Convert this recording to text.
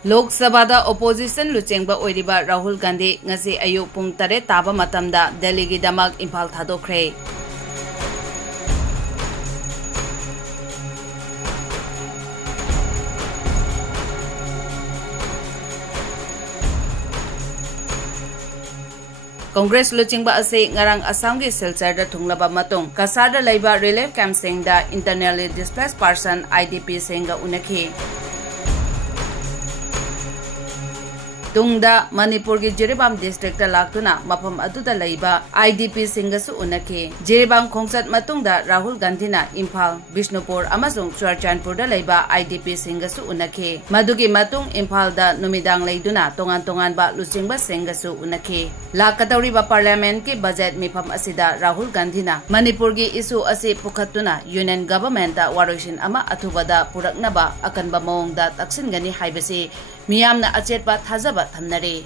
Lok Sabha opposition luchengba oiriba Rahul Gandhi ngasi ayuk pung 8 taba matamda Delhi gi damak Imphal thadokre. Congress luchingba ase ngarang Assam gi Silchar da thunglaba matung Kasar da laiba relief camp sing da internally displaced person IDP singa unakhi. Tungda Manipur gi Jiribam district da laktuna mapam aduda laiba IDP singasu unake Jiribam Khongchat matungda Rahul Gandhi na Imphal Bishnupur amasung Churchandpur da laiba IDP singasu unake madugi matung Imphal da numidang laiduna tongan ba luchingba singasu unake lakatauri ba parliament ki budget mifam asida Rahul Gandhi na Manipur gi issue ase pukhatuna union government da waroishin ama athubada puraknaba akanba mawng da taksin gani haibasi Meeyamda achetpa thajaba thamnare.